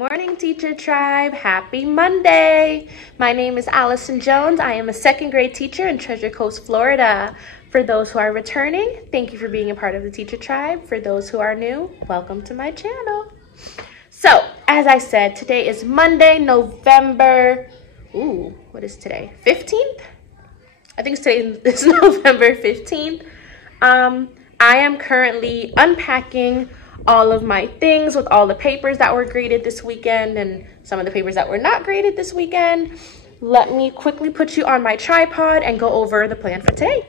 morning, Teacher Tribe. Happy Monday. My name is Allison Jones. I am a second grade teacher in Treasure Coast, Florida. For those who are returning, thank you for being a part of the Teacher Tribe. For those who are new, welcome to my channel. So, as I said, today is Monday, November, what is today? 15th? I think today is November 15th. I am currently unpacking all of my things with all the papers that were graded this weekend and some of the papers that were not graded this weekend. Let me quickly put you on my tripod and go over the plan for today.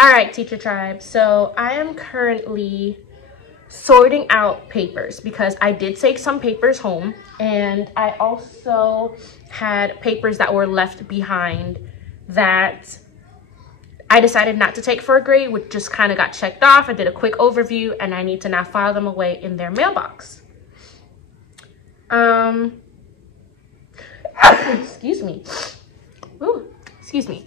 All right, Teacher Tribe. So I am currently sorting out papers because I did take some papers home, and I also had papers that were left behind that I decided not to take for a grade, which just kind of got checked off. I did a quick overview, and I need to now file them away in their mailbox. Excuse me. Excuse me.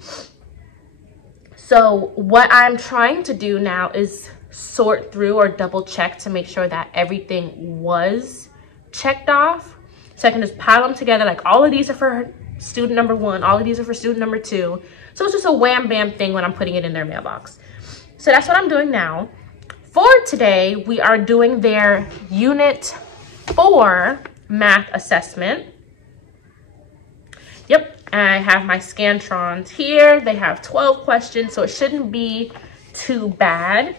So what I'm trying to do now is sort through or double check to make sure that everything was checked off. So I can just pile them together, like all of these are for student number 1, all of these are for student number 2. So it's just a wham bam thing when I'm putting it in their mailbox. So that's what I'm doing now. For today, we are doing their Unit 4 math assessment. Yep, I have my Scantrons here. They have 12 questions, so it shouldn't be too bad.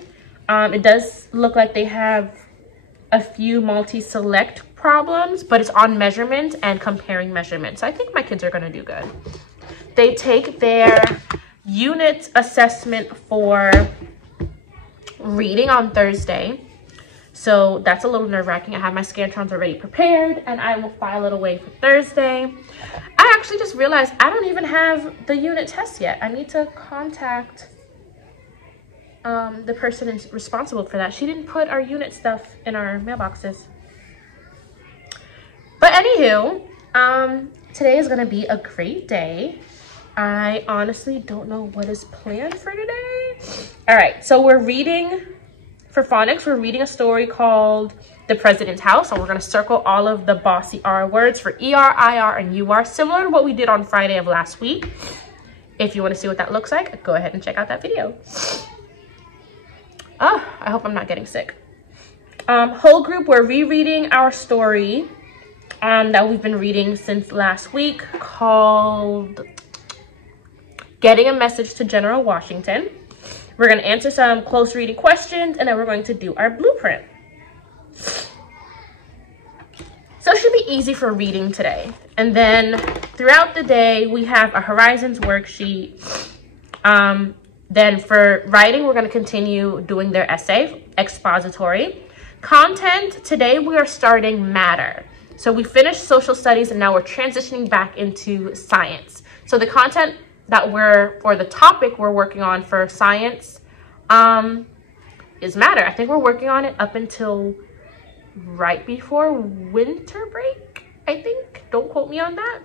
It does look like they have a few multi-select problems, but it's on measurement and comparing measurements. So I think my kids are gonna do good. They take their unit assessment for reading on Thursday. So that's a little nerve-wracking. I have my Scantrons already prepared, and I will file it away for Thursday. I actually just realized I don't even have the unit test yet. I need to contact the person responsible for that. She didn't put our unit stuff in our mailboxes. But anywho, today is gonna be a great day. I honestly don't know what is planned for today. All right, so we're reading, for phonics, we're reading a story called The President's House. So we're gonna circle all of the bossy R words for ER, IR, and UR, similar to what we did on Friday of last week. If you wanna see what that looks like, go ahead and check out that video. I hope I'm not getting sick. Whole group, we're rereading our story that we've been reading since last week called Getting a Message to General Washington. We're going to answer some close reading questions, and then we're going to do our blueprint. So it should be easy for reading today. And then throughout the day, we have a Horizons worksheet. Then for writing, we're going to continue doing their essay, expository. Content, today we are starting matter. So we finished social studies, and now we're transitioning back into science. So the content that the topic we're working on for science is matter. I think we're working on it up until right before winter break, I think. Don't quote me on that.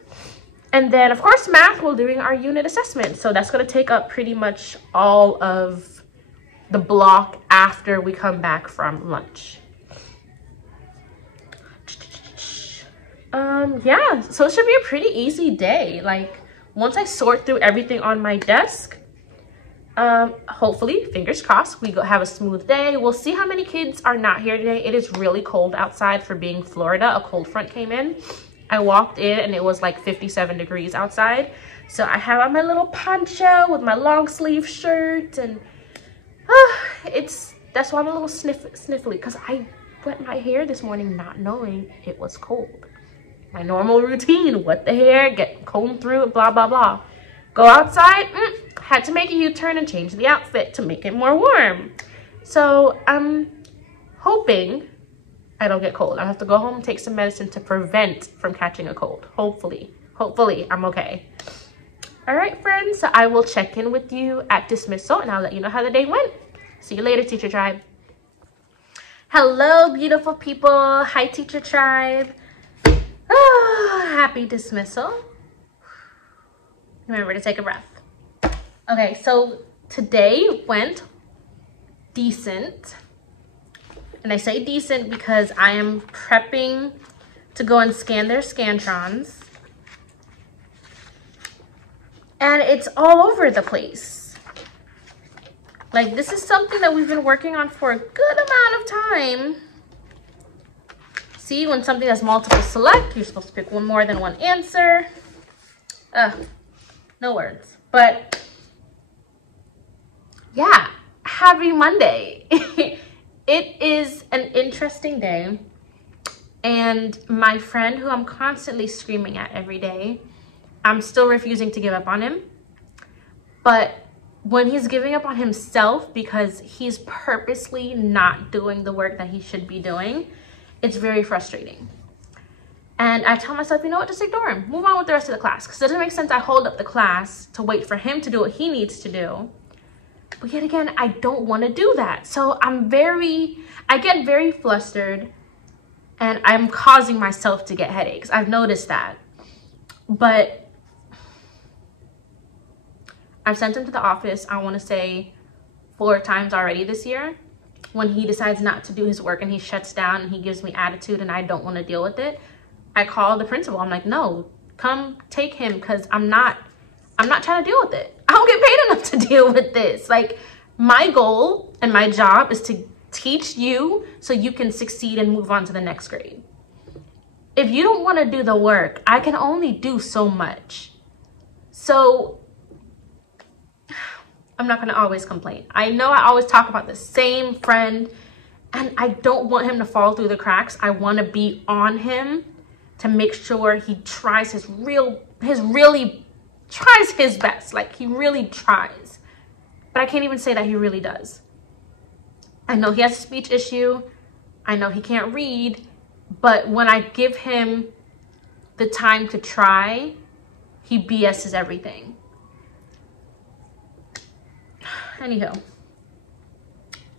And then, of course, math, we're doing our unit assessment. So that's going to take up pretty much all of the block after we come back from lunch. Yeah, so it should be a pretty easy day. Like, once I sort through everything on my desk, hopefully, fingers crossed, we have a smooth day. We'll see how many kids are not here today. It is really cold outside for being Florida. A cold front came in. I walked in and it was like 57 degrees outside. So I have on my little poncho with my long sleeve shirt, and that's why I'm a little sniffly, because I wet my hair this morning not knowing it was cold. My normal routine, wet the hair, get combed through it, blah, blah, blah. Go outside, had to make a U-turn and change the outfit to make it more warm. So I'm hoping I don't get cold. I have to go home and take some medicine to prevent from catching a cold. Hopefully I'm okay. All right, friends, so I will check in with you at dismissal, and I'll let you know how the day went. See you later, Teacher Tribe. Hello, beautiful people. Hi, Teacher Tribe. Happy dismissal. Remember to take a breath. Okay, so today went decent. And I say decent because I am prepping to go and scan their Scantrons. And it's all over the place. Like, this is something that we've been working on for a good amount of time. See, when something has multiple select, you're supposed to pick more than one answer. No words. But yeah, happy Monday. It is an interesting day. And my friend, who I'm constantly screaming at every day, I'm still refusing to give up on him. But when he's giving up on himself because he's purposely not doing the work that he should be doing, it's very frustrating. And I tell myself, you know what, just ignore him. Move on with the rest of the class. Because it doesn't make sense I hold up the class to wait for him to do what he needs to do. But yet again, I don't want to do that. So I get very flustered. And I'm causing myself to get headaches. I've noticed that. But I've sent him to the office, I want to say 4 times already this year. When he decides not to do his work and he shuts down and he gives me attitude and I don't want to deal with it, I call the principal. I'm like, no, come take him, because I'm not trying to deal with it. I don't get paid enough to deal with this. Like, my goal and my job is to teach you so you can succeed and move on to the next grade. If you don't want to do the work, I can only do so much. So I'm not going to always complain. I know I always talk about the same friend, and I don't want him to fall through the cracks. I want to be on him to make sure he tries his best. Like, he really tries. But I can't even say that he really does. I know he has a speech issue. I know he can't read. But when I give him the time to try, he BS's everything. Anywho,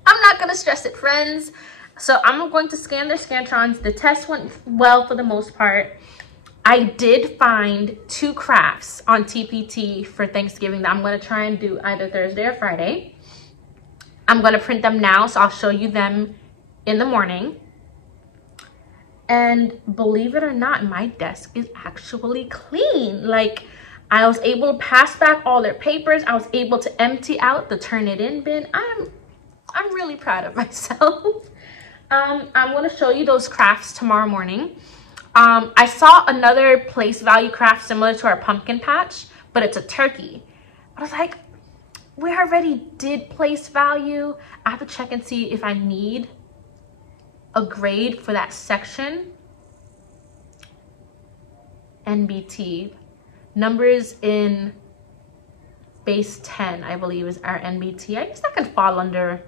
I'm not going to stress it, friends. So I'm going to scan their Scantrons. The test went well for the most part. I did find 2 crafts on TPT for Thanksgiving that I'm going to try and do either Thursday or Friday. I'm going to print them now, so I'll show you them in the morning. And believe it or not, my desk is actually clean. Like, I was able to pass back all their papers. I was able to empty out the Turn-It-In bin. I'm really proud of myself. I'm going to show you those crafts tomorrow morning. I saw another place value craft similar to our pumpkin patch, but it's a turkey. I was like, we already did place value. I have to check and see if I need a grade for that section. NBT. Numbers in base 10, I believe, is our NBT. I guess that could fall under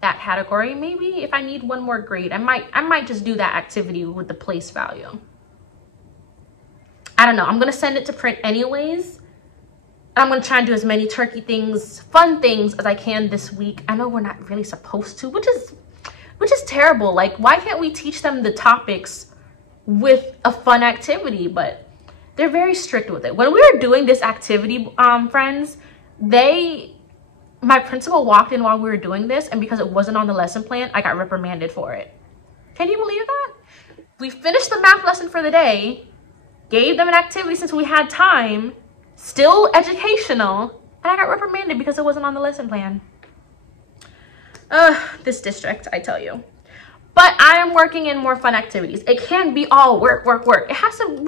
that category. Maybe if I need one more grade, I might just do that activity with the place value. I don't know. I'm gonna send it to print anyways. I'm gonna try and do as many turkey things, fun things as I can this week. I know we're not really supposed to, which is terrible. Like, why can't we teach them the topics with a fun activity? But they're very strict with it. When we were doing this activity, friends, my principal walked in while we were doing this, and because it wasn't on the lesson plan, I got reprimanded for it. Can you believe that? We finished the math lesson for the day, gave them an activity since we had time, still educational, and I got reprimanded because it wasn't on the lesson plan. This district, I tell you. But I am working in more fun activities. It can't be all work, work, work. We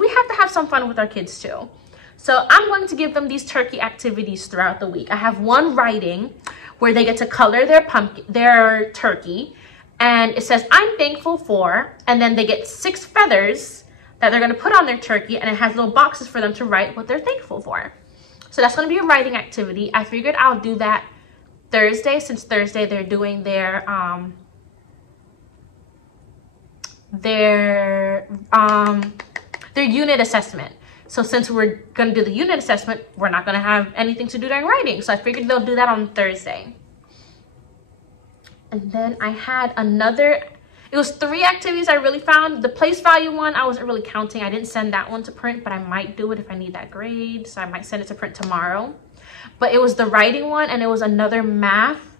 have to have some fun with our kids too. So I'm going to give them these turkey activities throughout the week. I have one writing where they get to color their turkey, and it says, I'm thankful for, and then they get 6 feathers that they're gonna put on their turkey, and it has little boxes for them to write what they're thankful for. So that's gonna be a writing activity. I figured I'll do that Thursday, since Thursday they're doing their unit assessment. So since we're going to do the unit assessment, we're not going to have anything to do during writing. So I figured they'll do that on Thursday. And then I had it was 3 activities I really found. The place value one, I wasn't really counting. I didn't send that one to print, but I might do it if I need that grade. So I might send it to print tomorrow. But it was the writing one, and it was another math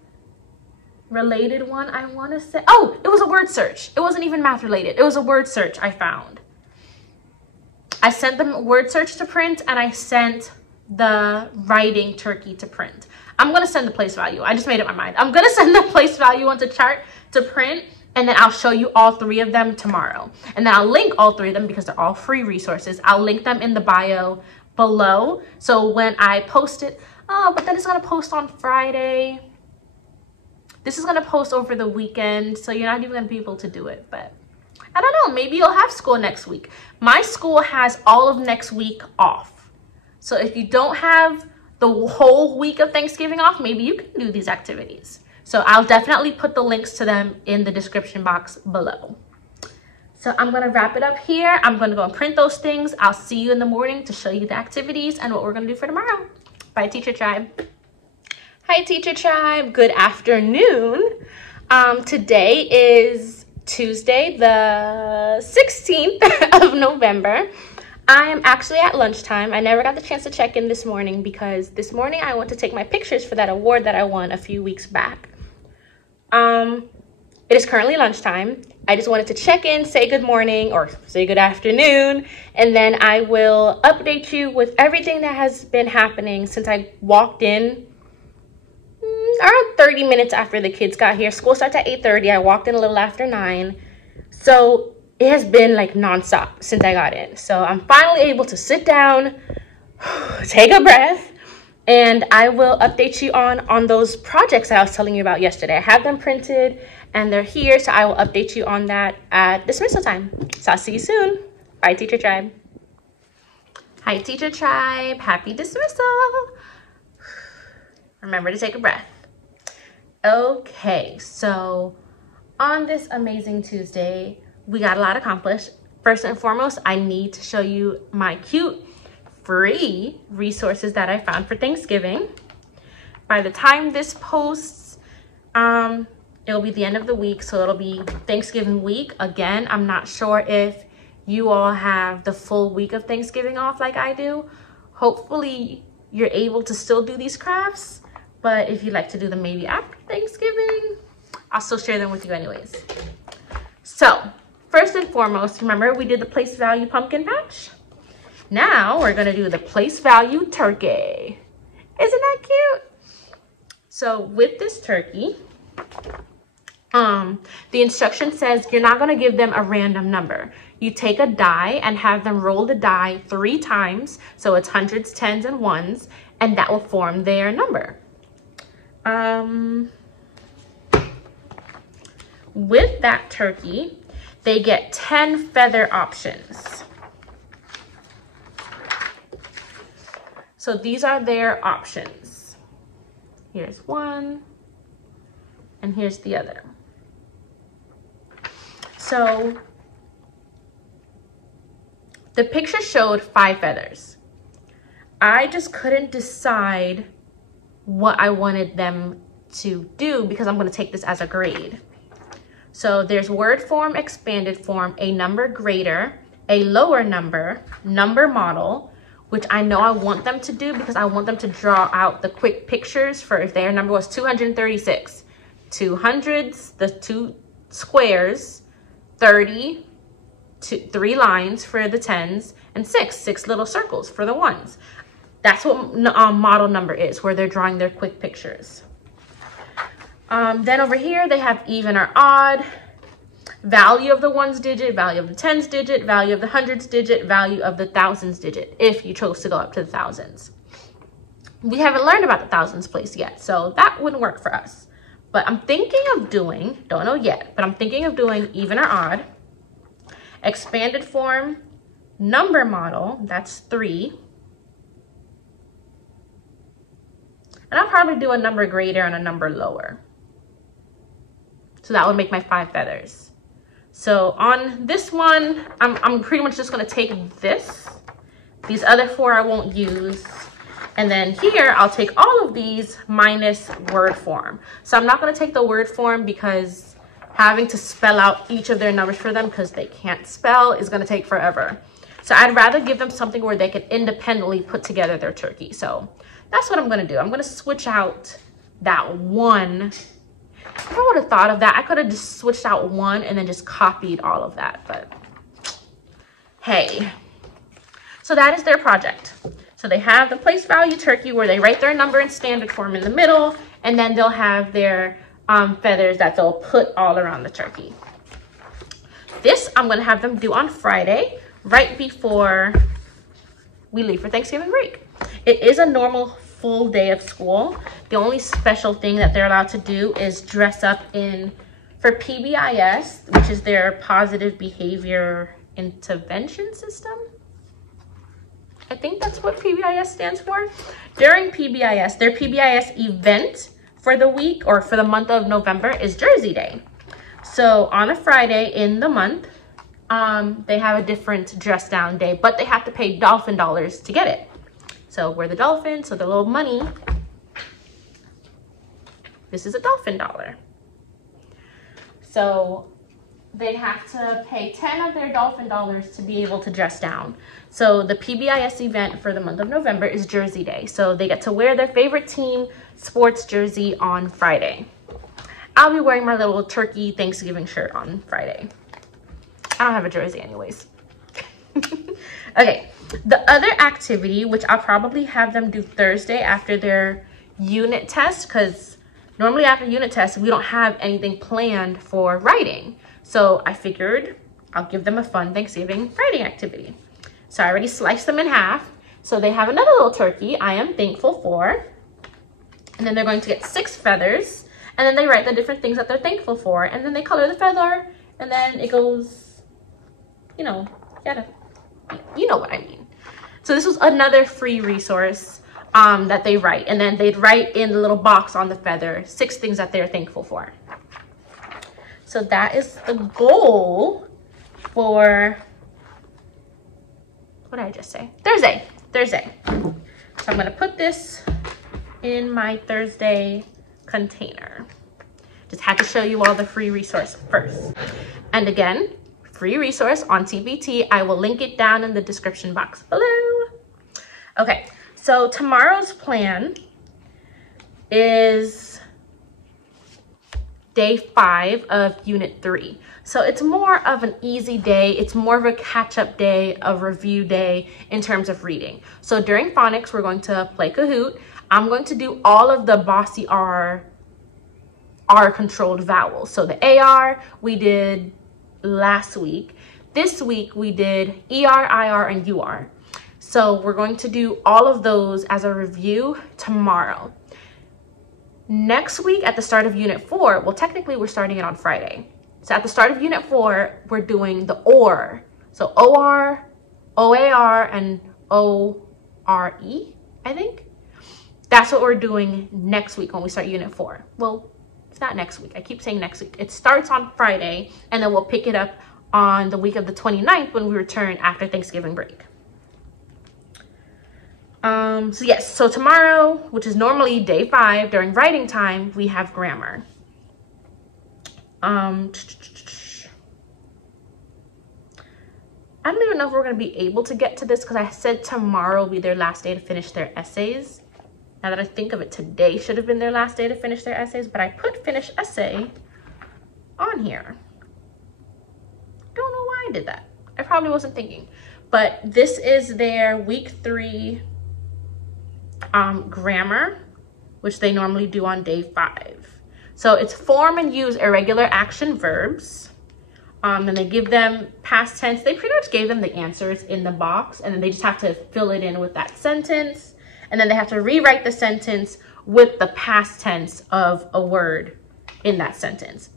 related one, I want to say. Oh, it was a word search. It wasn't even math related. It was a word search I found. I sent the word search to print, and I sent the writing turkey to print. I'm going to send the place value. I just made up my mind. I'm going to send the place value onto chart to print, and then I'll show you all 3 of them tomorrow. And then I'll link all 3 of them because they're all free resources. I'll link them in the bio below. So when I post it, oh, but then it's going to post on Friday. This is going to post over the weekend, so you're not even going to be able to do it. But I don't know, maybe you'll have school next week. My school has all of next week off. So if you don't have the whole week of Thanksgiving off, maybe you can do these activities. So I'll definitely put the links to them in the description box below. So I'm going to wrap it up here. I'm going to go and print those things. I'll see you in the morning to show you the activities and what we're going to do for tomorrow. Bye, Teacher Tribe. Hi, Teacher Tribe. Good afternoon. Today is Tuesday, the 16th of November. I am actually at lunchtime. I never got the chance to check in this morning because this morning I went to take my pictures for that award that I won a few weeks back. It is currently lunchtime. I just wanted to check in, say good morning or say good afternoon, and then I will update you with everything that has been happening since I walked in around 30 minutes after the kids got here. School starts at 8:30. I walked in a little after 9. So it has been like nonstop since I got in. So I'm finally able to sit down, take a breath, and I will update you on those projects that I was telling you about yesterday. I have them printed and they're here, so I will update you on that at dismissal time. So I'll see you soon. Bye, Teacher Tribe. Hi, Teacher Tribe. Happy dismissal. Remember to take a breath. Okay, so on this amazing Tuesday, we got a lot accomplished. First and foremost, I need to show you my cute free resources that I found for Thanksgiving. By the time this posts, it'll be the end of the week, so it'll be Thanksgiving week. Again, I'm not sure if you all have the full week of Thanksgiving off like I do. Hopefully, you're able to still do these crafts, but if you'd like to do them maybe after Thanksgiving, I'll still share them with you anyways. So, first and foremost, remember we did the place value pumpkin patch? Now we're gonna do the place value turkey. Isn't that cute? So with this turkey, the instruction says you're not gonna give them a random number. You take a die and have them roll the die 3 times. So it's hundreds, tens, and ones, and that will form their number. With that turkey, they get 10 feather options. So these are their options. Here's one, and here's the other. So the picture showed 5 feathers. I just couldn't decide what I wanted them to do because I'm going to take this as a grade. So there's word form, expanded form, a number greater, a lower number, number model, which I know I want them to do because I want them to draw out the quick pictures for if their number was 236. 200s, the 2 squares, 30, 3 lines for the 10s, and 6 little circles for the 1s. That's what model number is, where they're drawing their quick pictures. Then over here, they have even or odd, value of the 1s digit, value of the 10s digit, value of the 100s digit, value of the 1000s digit, if you chose to go up to the 1000s. We haven't learned about the thousands place yet, so that wouldn't work for us. But I'm thinking of doing, don't know yet, but I'm thinking of doing even or odd, expanded form, number model, that's 3. And I'll probably do a number greater and a number lower. So that would make my 5 feathers. So on this one, I'm pretty much just gonna take this. These other 4 I won't use. And then here, I'll take all of these minus word form. So I'm not gonna take the word form because having to spell out each of their numbers for them because they can't spell is gonna take forever. So I'd rather give them something where they can independently put together their turkey. So that's what I'm gonna do. I'm gonna switch out that 1 If I would have thought of that, I could have just switched out one and then just copied all of that, but hey. So that is their project. So they have the place value turkey where they write their number in standard form in the middle, and then they'll have their feathers that they'll put all around the turkey. This I'm gonna have them do on Friday, right before we leave for Thanksgiving break. It is a normal full day of school. The only special thing that they're allowed to do is dress up for PBIS, which is their positive behavior intervention system. I think that's what PBIS stands for. During PBIS, their PBIS event for the week or for the month of November is Jersey Day. So on a Friday in the month, they have a different dress down day, but they have to pay dolphin dollars to get it. So we're the dolphin, so the little money, this is a dolphin dollar. So they have to pay 10 of their dolphin dollars to be able to dress down. So the PBIS event for the month of November is Jersey Day. So they get to wear their favorite team sports jersey on Friday. I'll be wearing my little turkey Thanksgiving shirt on Friday. I don't have a jersey anyways. Okay, the other activity, which I'll probably have them do Thursday after their unit test, because normally after unit test, we don't have anything planned for writing. So I figured I'll give them a fun Thanksgiving writing activity. So I already sliced them in half. So they have another little turkey, I am thankful for. And then they're going to get 6 feathers. And then they write the different things that they're thankful for. And then they color the feather. And then it goes, you know what I mean. So this was another free resource that they write. And then they'd write in the little box on the feather 6 things that they're thankful for. So that is the goal for, what did I just say? Thursday. So I'm gonna put this in my Thursday container. Just had to show you all the free resource first. And again, free resource on TBT. I will link it down in the description box below. Okay, so tomorrow's plan is day 5 of unit 3. So it's more of an easy day. It's more of a catch-up day, a review day in terms of reading. So during phonics, we're going to play Kahoot. I'm going to do all of the bossy R controlled vowels. So the AR we did last week. This week we did ER, IR, and UR. So we're going to do all of those as a review tomorrow. Next week at the start of unit 4, well, technically we're starting it on Friday. So at the start of unit 4, we're doing the OR. So OR, OAR, and ORE, I think. That's what we're doing next week when we start unit 4. Well, it's not next week. I keep saying next week. It starts on Friday, and then we'll pick it up on the week of the 29th when we return after Thanksgiving break. So yes, so tomorrow, which is normally day 5, during writing time, we have grammar. I don't even know if we're going to be able to get to this because I said tomorrow will be their last day to finish their essays. Now that I think of it, today should have been their last day to finish their essays, but I put finish essay on here. Don't know why I did that. I probably wasn't thinking. But this is their week 3 grammar, which they normally do on day 5. So it's form and use irregular action verbs. And they give them past tense. They pretty much gave them the answers in the box, and then they just have to fill it in with that sentence. And then they have to rewrite the sentence with the past tense of a word in that sentence.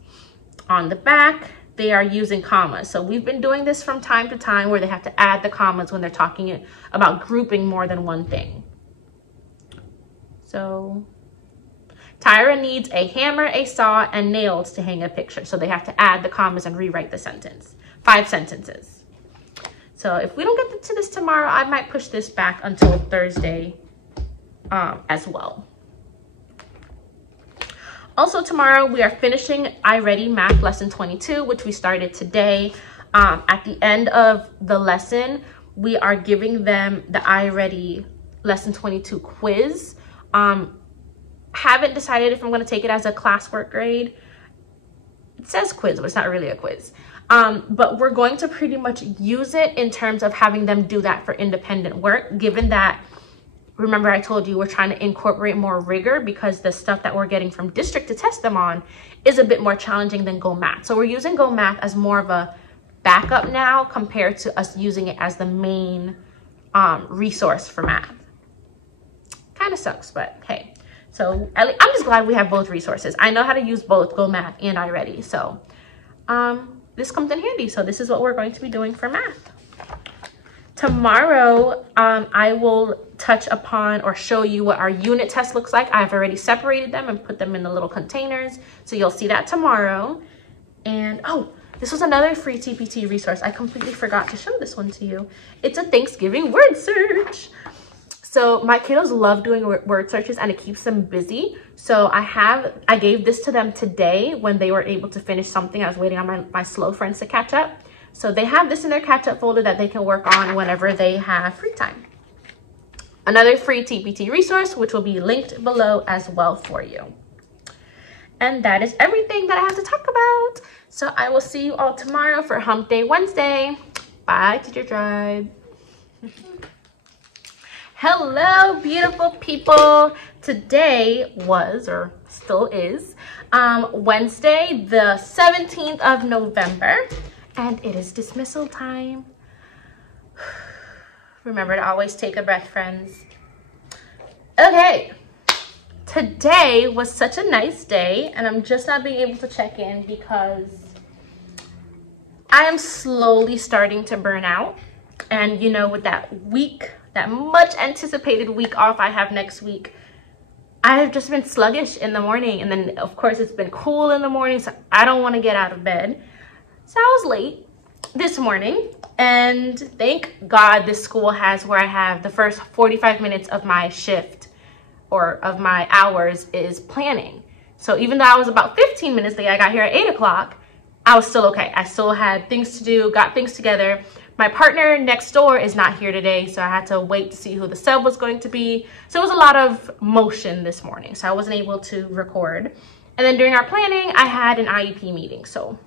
On the back, they are using commas. So we've been doing this from time to time where they have to add the commas when they're talking about grouping more than one thing. So Tyra needs a hammer, a saw, and nails to hang a picture. So they have to add the commas and rewrite the sentence. 5 sentences. So if we don't get to this tomorrow, I might push this back until Thursday as well. Also tomorrow, we are finishing iReady Math Lesson 22, which we started today. At the end of the lesson, we are giving them the iReady Lesson 22 quiz. Haven't decided if I'm going to take it as a classwork grade. it says quiz, but it's not really a quiz. But we're going to pretty much use it in terms of having them do that for independent work, given that, remember I told you we're trying to incorporate more rigor because the stuff that we're getting from district to test them on is a bit more challenging than Go Math. So we're using Go Math as more of a backup now compared to us using it as the main resource for math. Kind of sucks, but hey. So I'm just glad we have both resources. I know how to use both Go Math and iReady. So this comes in handy. So this is what we're going to be doing for math. Tomorrow, I will touch upon or show you what our unit test looks like. I've already separated them and put them in the little containers. So you'll see that tomorrow. And oh, this was another free TPT resource. I completely forgot to show this one to you. It's a Thanksgiving word search. So my kiddos love doing word searches and it keeps them busy. So I gave this to them today when they were able to finish something. I was waiting on my slow friends to catch up. So they have this in their catch up folder that they can work on whenever they have free time. Another free TPT resource, which will be linked below as well for you. And that is everything that I have to talk about. So I will see you all tomorrow for Hump Day Wednesday. Bye, Teacher Tribe. Hello, beautiful people. Today was, or still is, Wednesday, the 17th of November, and it is dismissal time. Remember to always take a breath, friends. Okay, today was such a nice day, and I'm just not being able to check in because I am slowly starting to burn out. And you know, with that much anticipated week off I have next week, I have just been sluggish in the morning, and then of course it's been cool in the morning, so I don't want to get out of bed. So I was late this morning, and thank God this school has where I have the first 45 minutes of my shift or of my hours is planning. So even though I was about 15 minutes late, I got here at 8 o'clock, I was still okay. I still had things to do, got things together. My partner next door is not here today, so I had to wait to see who the sub was going to be. So it was a lot of motion this morning, so I wasn't able to record. And then during our planning, I had an Iep meeting. So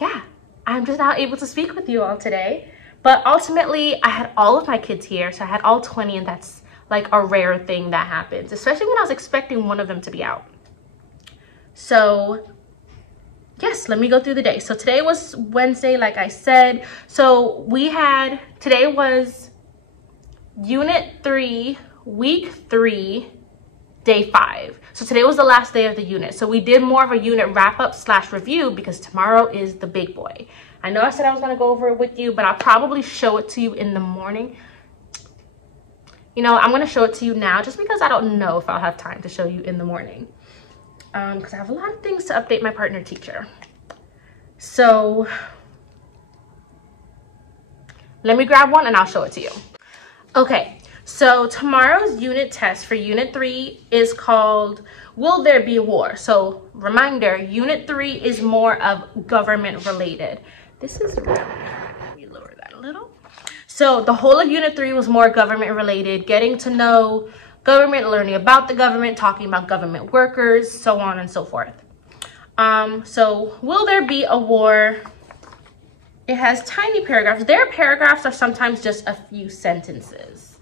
yeah, I'm just not able to speak with you all today. But ultimately, I had all of my kids here, so I had all 20, and that's like a rare thing that happens, especially when I was expecting one of them to be out. So yes, let me go through the day. So today was Wednesday, like I said. So today was Unit 3, Week 3, Day 5. So today was the last day of the unit. So we did more of a unit wrap-up / review because tomorrow is the big boy. I know I said I was going to go over it with you, but I'll probably show it to you in the morning. You know, I'm going to show it to you now just because I don't know if I'll have time to show you in the morning. Because I have a lot of things to update my partner teacher. So let me grab one and I'll show it to you. Okay, so tomorrow's unit test for Unit 3 is called Will There Be a War? So reminder, Unit 3 is more of government related. This is, let me lower that a little. So the whole of Unit 3 was more government related, getting to know government, learning about the government, talking about government workers, so on and so forth. So will there be a war? It has tiny paragraphs. Their paragraphs are sometimes just a few sentences.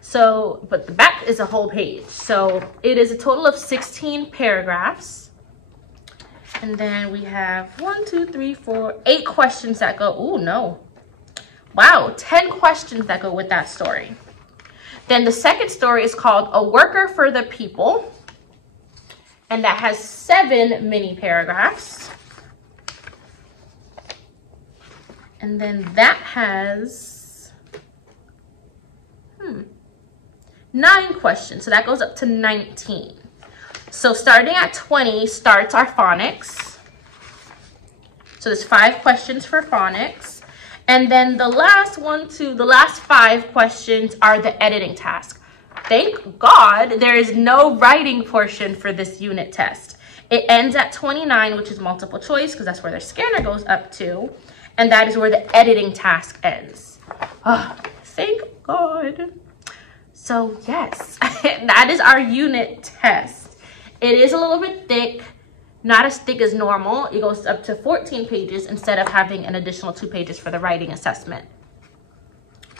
So, but the back is a whole page. So it is a total of 16 paragraphs. And then we have 8 questions that go, oh no. Wow, 10 questions that go with that story. Then the second story is called A Worker for the People, and that has 7 mini paragraphs. And then that has 9 questions, so that goes up to 19. So starting at 20 starts our phonics. So there's 5 questions for phonics. And then the last 5 questions are the editing task. Thank God there is no writing portion for this unit test. It ends at 29, which is multiple choice, because that's where their scanner goes up to. And that is where the editing task ends. Oh, thank God. So yes, that is our unit test. It is a little bit thick. not as thick as normal. It goes up to 14 pages instead of having an additional 2 pages for the writing assessment.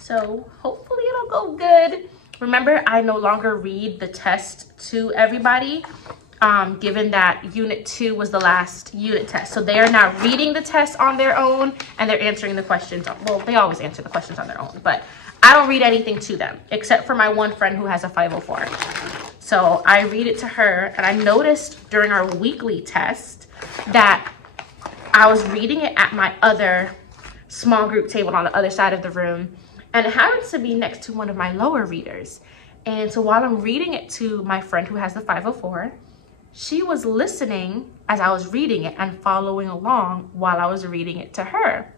So hopefully it'll go good. Remember, I no longer read the test to everybody, given that Unit 2 was the last unit test. So they are now reading the test on their own, and they're answering the questions. Well, they always answer the questions on their own, but I don't read anything to them, except for my one friend who has a 504. So I read it to her, and I noticed during our weekly test that I was reading it at my other small group table on the other side of the room, and it happens to be next to one of my lower readers. And so while I'm reading it to my friend who has the 504, she was listening as I was reading it and following along while I was reading it to her.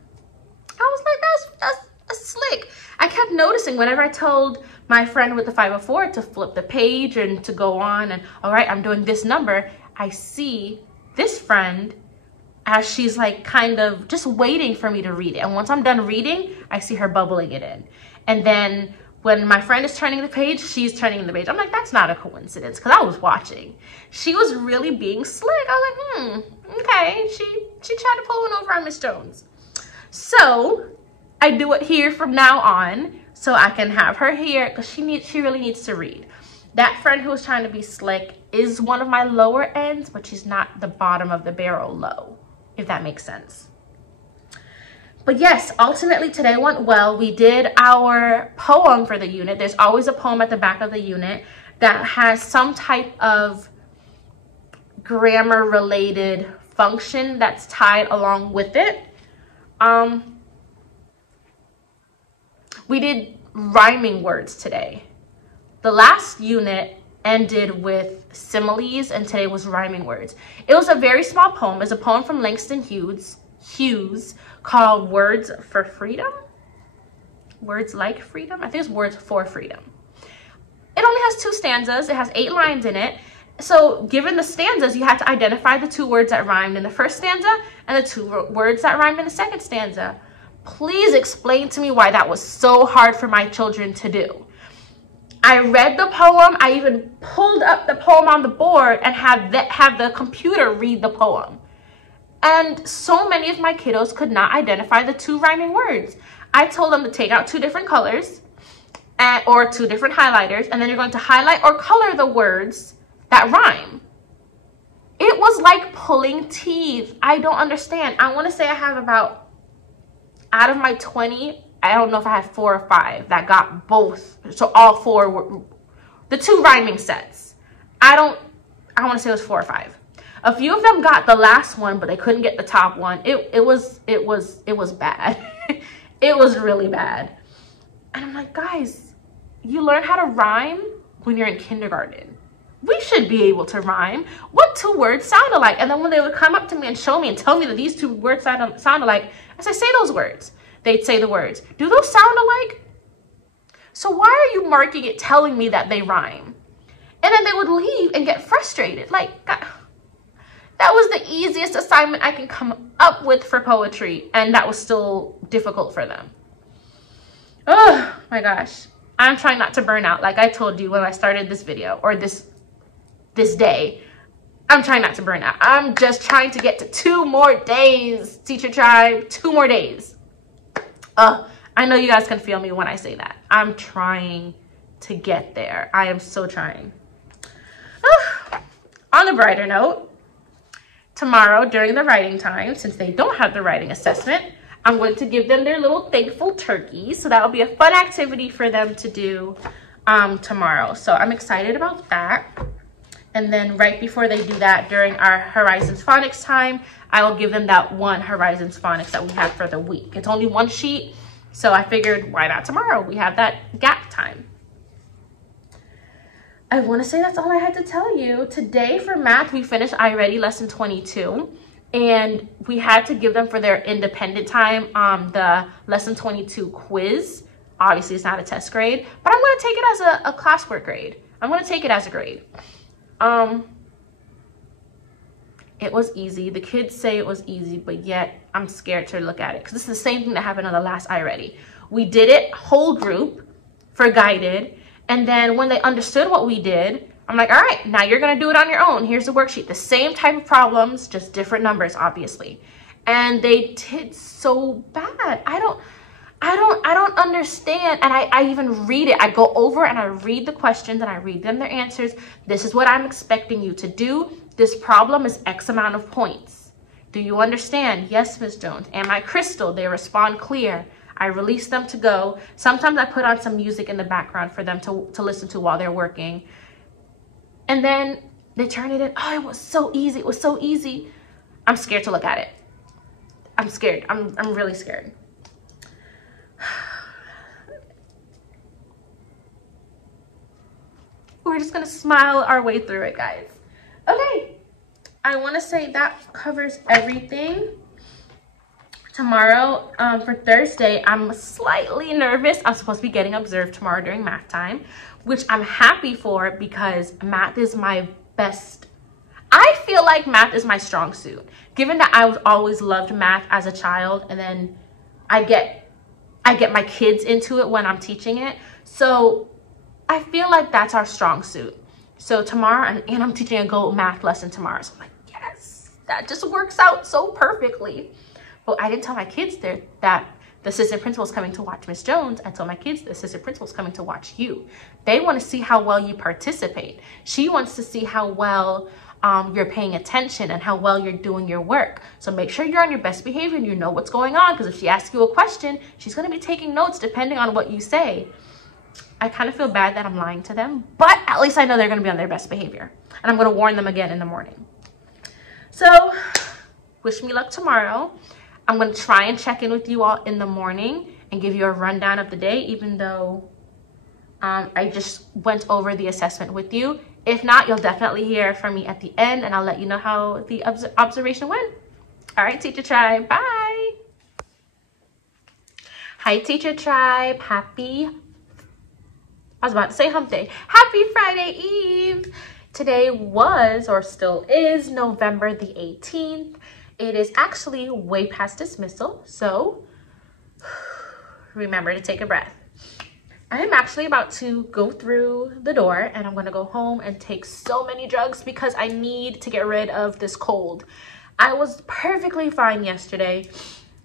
I was like, that's slick. I kept noticing whenever I told my friend with the 504 to flip the page and to go on and, all right, I'm doing this number, I see this friend as she's like kind of just waiting for me to read it. And once I'm done reading, I see her bubbling it in. And then when my friend is turning the page, she's turning the page. I'm like, that's not a coincidence, because I was watching. She was really being slick. I was like, okay. She tried to pull one over on Miss Jones. So I do it here from now on so I can have her here, because she really needs to read. That friend who was trying to be slick is one of my lower ends, but she's not the bottom of the barrel low, if that makes sense. But yes, ultimately today went well. We did our poem for the unit. There's always a poem at the back of the unit that has some type of grammar related function that's tied along with it. We did rhyming words today. The last unit ended with similes, and today was rhyming words. It was a very small poem. It's a poem from Langston Hughes called Words for Freedom. Words like freedom? I think it's Words for Freedom. It only has 2 stanzas. It has 8 lines in it. So given the stanzas, you had to identify the 2 words that rhymed in the first stanza and the 2 words that rhymed in the second stanza. Please explain to me why that was so hard for my children to do. I read the poem. I even pulled up the poem on the board and have the computer read the poem. And so many of my kiddos could not identify the 2 rhyming words. I told them to take out 2 different colors or 2 different highlighters, and then you're going to highlight or color the words that rhyme. It was like pulling teeth. I don't understand. I want to say I have about, out of my 20, I don't know if I had 4 or 5 that got both. So all 4 were the 2 rhyming sets. I want to say it was 4 or 5. A few of them got the last one, but they couldn't get the top one. It was bad. It was really bad. And I'm like, guys, you learn how to rhyme when you're in kindergarten. We should be able to rhyme. What 2 words sound alike? And then when they would come up to me and show me and tell me that these 2 words sound alike, I said, say those words. They'd say the words. Do those sound alike? So why are you marking it telling me that they rhyme? And then they would leave and get frustrated. Like, God, that was the easiest assignment I can come up with for poetry, and that was still difficult for them. Oh my gosh. I'm trying not to burn out. Like I told you when I started this video, or this day, I'm trying not to burn out. I'm just trying to get to 2 more days, Teacher Tribe, 2 more days. I know you guys can feel me when I say that. I'm trying to get there. I am so trying. On a brighter note, tomorrow during the writing time, since they don't have the writing assessment, I'm going to give them their little thankful turkeys. So that will be a fun activity for them to do tomorrow. So I'm excited about that. And then right before they do that, during our Horizons Phonics time, I will give them that 1 Horizons Phonics that we have for the week. It's only 1 sheet, so I figured, why not tomorrow? We have that gap time. I want to say that's all I had to tell you. Today for math, we finished iReady lesson 22, and we had to give them for their independent time the lesson 22 quiz. Obviously, it's not a test grade, but I'm going to take it as a classwork grade. I'm going to take it as a grade. It was easy. The kids say it was easy, but yet I'm scared to look at it because this is the same thing that happened on the last iReady. We did it whole group for guided, and then when they understood what we did, I'm like, all right, now you're gonna do it on your own. Here's the worksheet. The same type of problems, just different numbers, obviously. And they did so bad. I don't understand. And I even read it. I go over and I read the questions and I read them their answers. This is what I'm expecting you to do. This problem is X amount of points. Do you understand? Yes, Ms. Jones. Am I crystal? They respond clear. I release them to go. Sometimes I put on some music in the background for them to listen to while they're working. And then they turn it in. Oh, it was so easy. It was so easy. I'm scared to look at it. I'm scared. I'm really scared. We're just gonna smile our way through it, guys. Okay. I want to say that covers everything. Tomorrow, for Thursday, I'm slightly nervous. I'm supposed to be getting observed tomorrow during math time, which I'm happy for because math is my best. I feel like math is my strong suit. Given that I was always loved math as a child, and then I get my kids into it when I'm teaching it. So I feel like that's our strong suit. So tomorrow, and I'm teaching a Go math lesson tomorrow. So I'm like, yes, that just works out so perfectly. But I didn't tell my kids that the assistant principal is coming to watch Miss Jones. I told my kids the assistant principal is coming to watch you. They want to see how well you participate. She wants to see how well you're paying attention and how well you're doing your work. So make sure you're on your best behavior and you know what's going on, because if she asks you a question, she's going to be taking notes depending on what you say. I kind of feel bad that I'm lying to them, but at least I know they're going to be on their best behavior. And I'm going to warn them again in the morning. So wish me luck tomorrow. I'm going to try and check in with you all in the morning and give you a rundown of the day, even though I just went over the assessment with you. If not, you'll definitely hear from me at the end, and I'll let you know how the observation went. All right, Teacher Tribe, bye. Hi, Teacher Tribe. I was about to say hump day. Happy Friday Eve. Today was, or still is, November the 18th. It is actually way past dismissal, so remember to take a breath. I am actually about to go through the door and I'm going to go home and take so many drugs because I need to get rid of this cold. I was perfectly fine yesterday.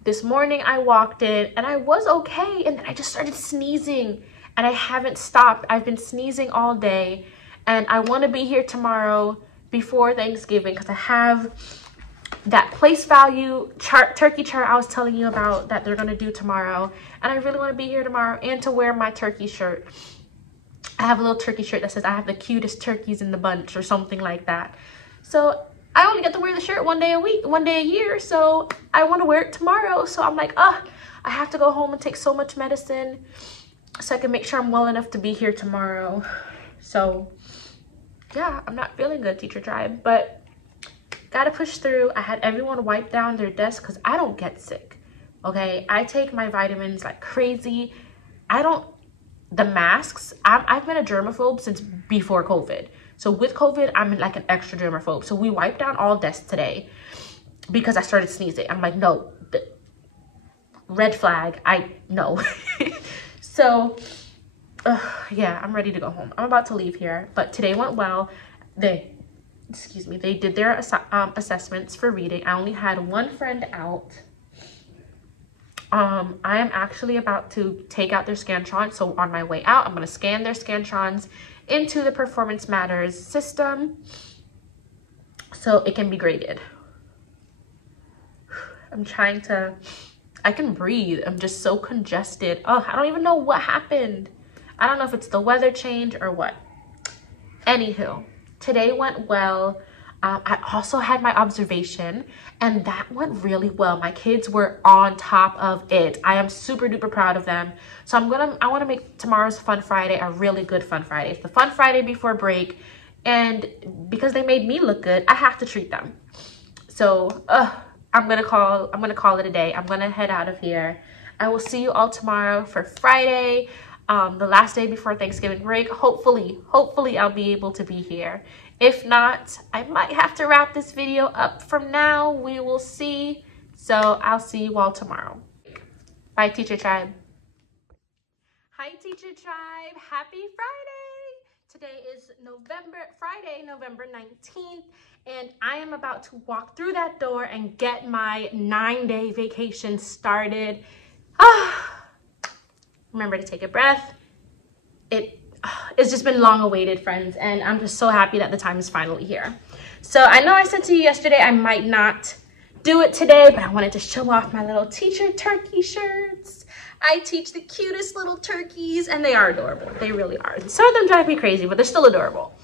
This morning I walked in and I was okay, and then I just started sneezing and I haven't stopped. I've been sneezing all day, and I want to be here tomorrow before Thanksgiving because I have that place value chart, turkey chart I was telling you about that they're going to do tomorrow. And I really want to be here tomorrow and to wear my turkey shirt. I have a little turkey shirt that says I have the cutest turkeys in the bunch or something like that. So I only get to wear the shirt one day a week, one day a year. So I want to wear it tomorrow. So I'm like, I have to go home and take so much medicine so I can make sure I'm well enough to be here tomorrow. So yeah, I'm not feeling good, Teacher Tribe, but gotta push through. I had everyone wipe down their desk because I don't get sick. Okay, I take my vitamins like crazy. The masks, I've been a germaphobe since before COVID. So with COVID, I'm like an extra germaphobe. So we wiped down all desks today because I started sneezing. I'm like, no, red flag, no. So yeah, I'm ready to go home. I'm about to leave here, but today went well. They did their assessments for reading. I only had one friend out. I am actually about to take out their Scantron. So on my way out, I'm going to scan their Scantrons into the Performance Matters system so it can be graded. I can breathe. I'm just so congested. I don't even know what happened. I don't know if it's the weather change or what. Anywho. Today went well. I also had my observation, and that went really well. My kids were on top of it. I am super duper proud of them. So I want to make tomorrow's Fun Friday a really good Fun Friday. It's the Fun Friday before break, and because they made me look good, I have to treat them. So I'm gonna call it a day. I'm gonna head out of here. I will see you all tomorrow for Friday. The last day before Thanksgiving break. Hopefully I'll be able to be here. If not, I might have to wrap this video up from now. We will see. So I'll see you all tomorrow. Bye, Teacher Tribe. Hi, Teacher Tribe. Happy Friday. Today is Friday, November 19th, and I am about to walk through that door and get my 9-day vacation started. Remember to take a breath. It's just been long awaited, friends, and I'm just so happy that the time is finally here. So I know I said to you yesterday I might not do it today, but I wanted to show off my little teacher turkey shirts. I teach the cutest little turkeys, and they are adorable. They really are. Some of them drive me crazy, but they're still adorable.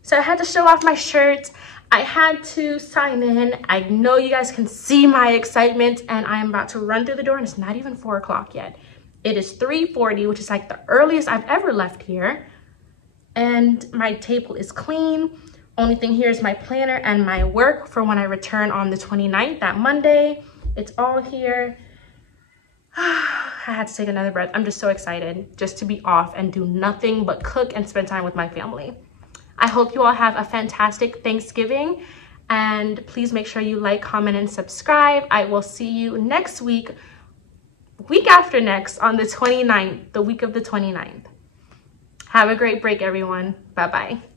So I had to show off my shirts. I had to sign in. I know you guys can see my excitement, and I am about to run through the door, and it's not even 4 o'clock yet. It is 3:40, which is like the earliest I've ever left here. And my table is clean. Only thing here is my planner and my work for when I return on the 29th, that Monday. It's all here. I had to take another breath. I'm just so excited just to be off and do nothing but cook and spend time with my family. I hope you all have a fantastic Thanksgiving, and please make sure you like, comment, and subscribe. I will see you next week after next on the 29th, the week of the 29th. Have a great break, everyone. Bye-bye.